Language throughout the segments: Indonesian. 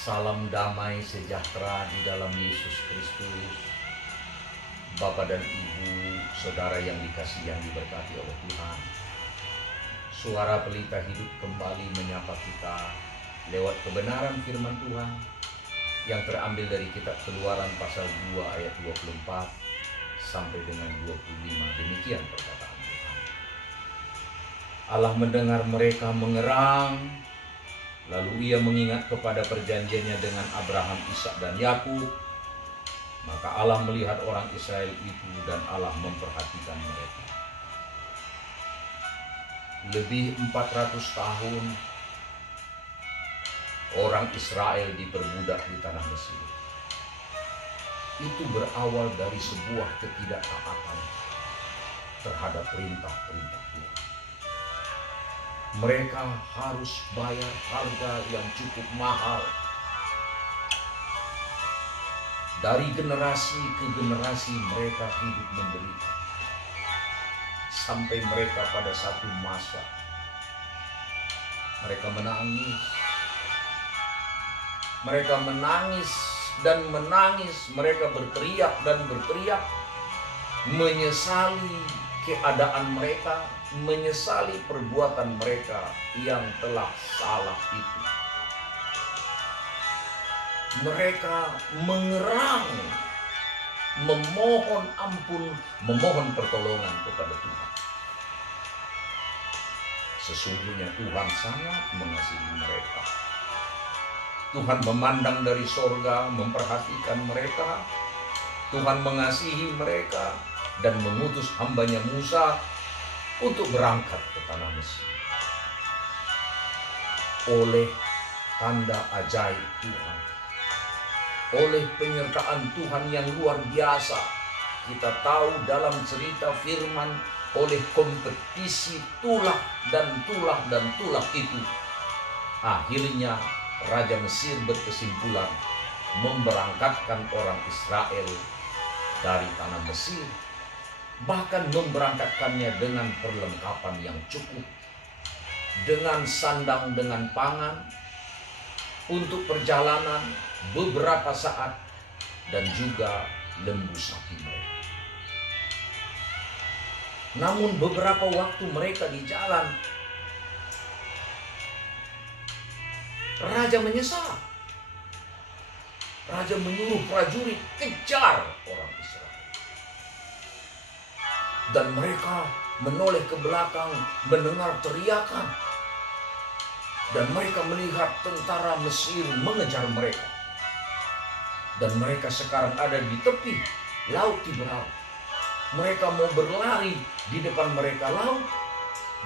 Salam damai sejahtera di dalam Yesus Kristus. Bapa dan Ibu, saudara yang dikasihi yang diberkati oleh Tuhan. Suara pelita hidup kembali menyapa kita lewat kebenaran firman Tuhan yang terambil dari kitab Keluaran pasal 2 ayat 24 sampai dengan 25. Demikian perkataan Tuhan. Allah mendengar mereka mengerang, lalu ia mengingat kepada perjanjiannya dengan Abraham, Ishak dan Yakub. Maka Allah melihat orang Israel itu dan Allah memperhatikan mereka. Lebih 400 tahun orang Israel diperbudak di tanah Mesir. Itu berawal dari sebuah ketidaktaatan terhadap perintah-perintah Tuhan. Mereka harus bayar harga yang cukup mahal. Dari generasi ke generasi mereka hidup menderita. Sampai mereka pada satu masa mereka menangis. Mereka menangis dan menangis. Mereka berteriak dan berteriak. Menyesali keadaan mereka, menyesali perbuatan mereka yang telah salah itu. Mereka mengerang, memohon ampun, memohon pertolongan kepada Tuhan. Sesungguhnya Tuhan sangat mengasihi mereka. Tuhan memandang dari sorga, memperhatikan mereka. Tuhan mengasihi mereka dan mengutus hambanya Musa untuk berangkat ke tanah Mesir. Oleh tanda ajaib Tuhan, oleh penyertaan Tuhan yang luar biasa, kita tahu dalam cerita firman, oleh kompetisi tulah dan tulah dan tulah itu, akhirnya Raja Mesir berkesimpulan memberangkatkan orang Israel dari tanah Mesir, bahkan memberangkatkannya dengan perlengkapan yang cukup, dengan sandang, dengan pangan, untuk perjalanan beberapa saat, dan juga lembu sapi mereka. Namun beberapa waktu mereka di jalan, Raja menyesal. Raja menyuruh prajurit kejar orang Israel. Dan mereka menoleh ke belakang mendengar teriakan. Dan mereka melihat tentara Mesir mengejar mereka. Dan mereka sekarang ada di tepi Laut Tiberau. Mereka mau berlari, di depan mereka laut,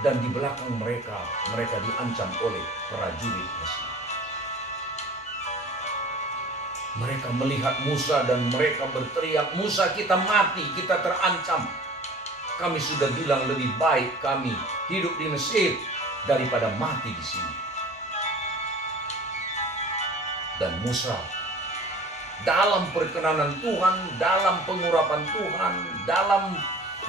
dan di belakang mereka diancam oleh prajurit Mesir. Mereka melihat Musa dan mereka berteriak, "Musa, kita mati, kita terancam. Kami sudah bilang lebih baik kami hidup di Mesir daripada mati di sini." Dan Musa dalam perkenanan Tuhan, dalam pengurapan Tuhan, dalam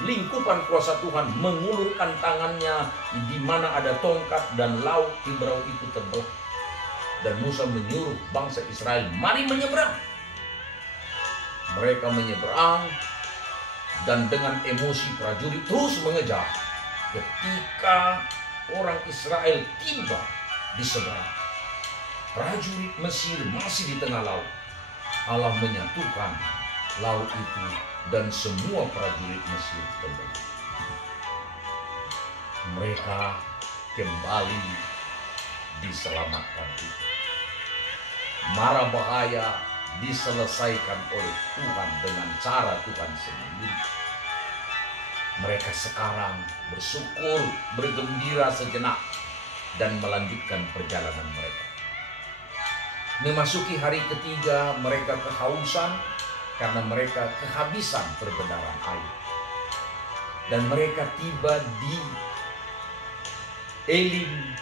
lingkupan kuasa Tuhan, mengulurkan tangannya di mana ada tongkat dan Laut Tiberau itu terbelah. Dan Musa menyuruh bangsa Israel, "Mari menyeberang." Mereka menyeberang dan dengan emosi prajurit terus mengejar. Ketika orang Israel tiba di seberang, prajurit Mesir masih di tengah laut. Allah menyatukan laut itu dan semua prajurit Mesir kembali. Mereka kembali diselamatkan itu. Mara bahaya diselesaikan oleh Tuhan dengan cara Tuhan sendiri. Mereka sekarang bersyukur, bergembira sejenak, dan melanjutkan perjalanan mereka. Memasuki hari ketiga, mereka kehausan karena mereka kehabisan perbendaharaan air. Dan mereka tiba di Elim.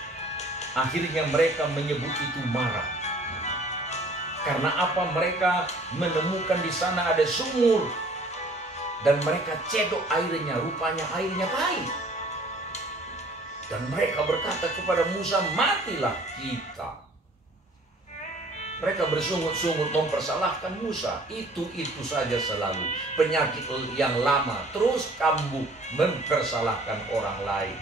Akhirnya mereka menyebut itu Mara. Karena apa? Mereka menemukan di sana ada sumur. Dan mereka cedok airnya, rupanya airnya pahit. Dan mereka berkata kepada Musa, "Matilah kita. Mereka bersungut-sungut mempersalahkan Musa. Itu saja selalu. Penyakit yang lama terus kambuh mempersalahkan orang lain.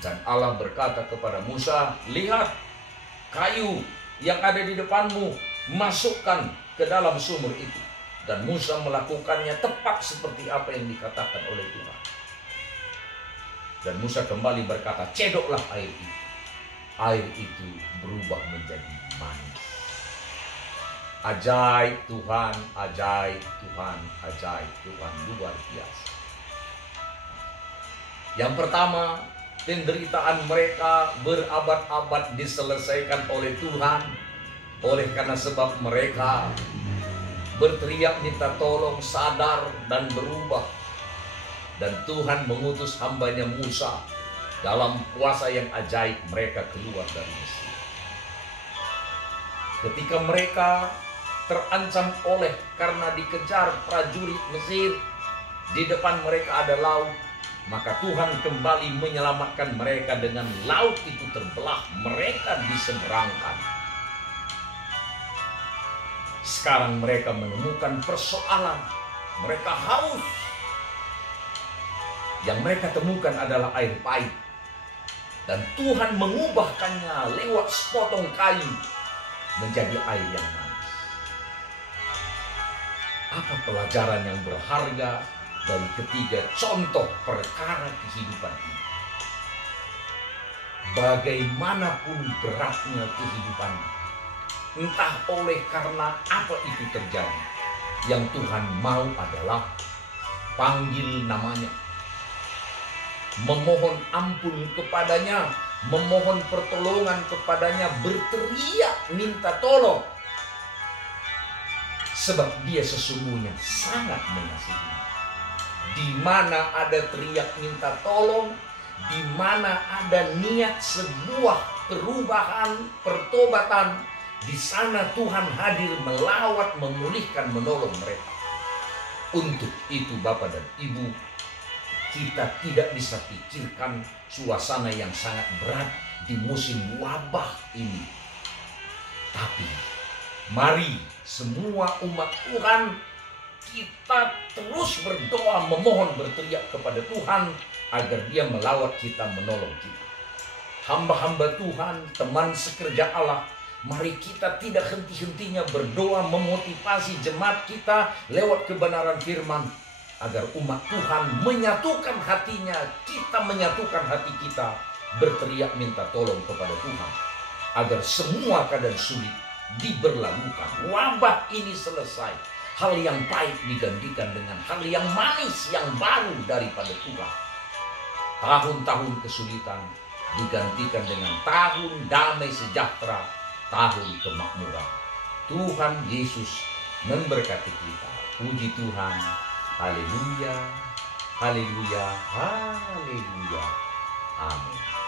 Dan Allah berkata kepada Musa, lihat kayu yang ada di depanmu, masukkan ke dalam sumur itu. Dan Musa melakukannya tepat seperti apa yang dikatakan oleh Tuhan. Dan Musa kembali berkata, cedoklah air itu. Air itu berubah menjadi manis. Ajaib Tuhan, ajaib Tuhan, ajaib Tuhan, luar biasa. Yang pertama, penderitaan mereka berabad-abad diselesaikan oleh Tuhan. Oleh karena sebab mereka berteriak minta tolong, sadar dan berubah. Dan Tuhan mengutus hambanya Musa. Dalam puasa yang ajaib mereka keluar dari Mesir. Ketika mereka terancam karena dikejar prajurit Mesir, di depan mereka ada laut, maka Tuhan kembali menyelamatkan mereka dengan laut itu terbelah, mereka diseberangkan. Sekarang mereka menemukan persoalan, mereka haus. Yang mereka temukan adalah air pahit. Dan Tuhan mengubahkannya lewat sepotong kayu menjadi air yang manis. Apa pelajaran yang berharga dari ketiga contoh perkara kehidupan ini? Bagaimanapun beratnya kehidupan, entah oleh karena apa itu terjadi, yang Tuhan mau adalah panggil namanya, memohon ampun kepadanya, memohon pertolongan kepadanya, berteriak minta tolong. Sebab dia sesungguhnya sangat mengasihi. Di mana ada teriak minta tolong, di mana ada niat sebuah perubahan, pertobatan, di sana Tuhan hadir melawat, memulihkan, menolong mereka. Untuk itu Bapak dan Ibu, kita tidak bisa pikirkan suasana yang sangat berat di musim wabah ini. Tapi mari semua umat Tuhan, kita terus berdoa, memohon, berteriak kepada Tuhan agar Dia melawat kita, menolong kita. Hamba-hamba Tuhan, teman sekerja Allah, mari kita tidak henti-hentinya berdoa, memotivasi jemaat kita lewat kebenaran firman, agar umat Tuhan menyatukan hatinya, kita menyatukan hati kita, berteriak minta tolong kepada Tuhan, agar semua keadaan sulit diberlalukan, wabah ini selesai, hal yang pahit digantikan dengan hal yang manis, yang baru daripada Tuhan. Tahun-tahun kesulitan digantikan dengan tahun damai sejahtera, tahun kemakmuran. Tuhan Yesus memberkati kita. Puji Tuhan. Haleluya, haleluya, haleluya. Amin.